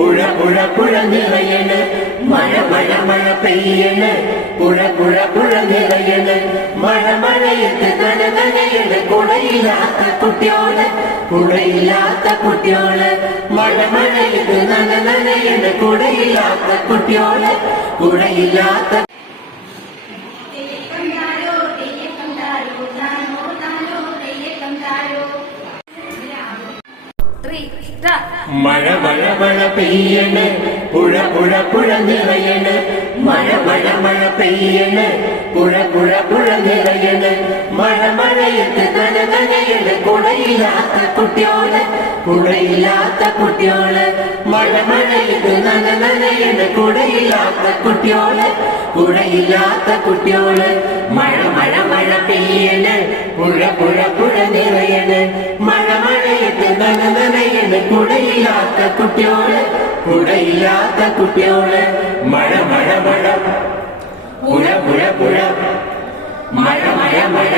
പുഴ പുഴ പുഴ നിറയണ് മഴ മഴ മഴ പെയ്യണ്. പുഴ പുഴ പുഴ നിറയണ് മഴ മഴയത്ത് നന നനയണ് കുടയില്ലാത്ത കുട്ടിയോൾ കുടയില്ലാത്ത കുട്ടിയോൾ. മഴ മഴയത്ത് നന നനയണ് കുടയില്ലാത്ത കുട്ടിയോൾ കുടയില്ലാത്ത തെയ്യം മഴ മഴ മഴ പെയ്യണ്. പുഴ പുഴ പുഴ നിറയണ്. മഴ മഴ മഴ പെയ്യണ്. പുഴ പുഴ പുഴ നിറയണ്. മഴ മഴയത്ത് നന നനയണ്. കുടയില്ലാത്ത കുട്ടിയോൾ കുടയില്ലാത്ത കുട്ടിയോൾ. മഴ മഴയത്ത് നന നനയണ്. കുടയില്ലാത്ത കുട്ടിയോൾ കുടയില്ലാത്ത കുട്ടിയോൾ. മഴ മഴ മഴ പെയ്യണ്. പുഴ പുഴ പുഴ നിറയണ്. മഴ മഴയത്ത് നന കുടയില്ലാത്ത കുട്ടിയോൾ കുടയില്ലാത്ത കുട്ടിയോൾ. മഴ മഴ മഴ. പുഴ പുഴ പുഴ. മഴ മഴ മഴ.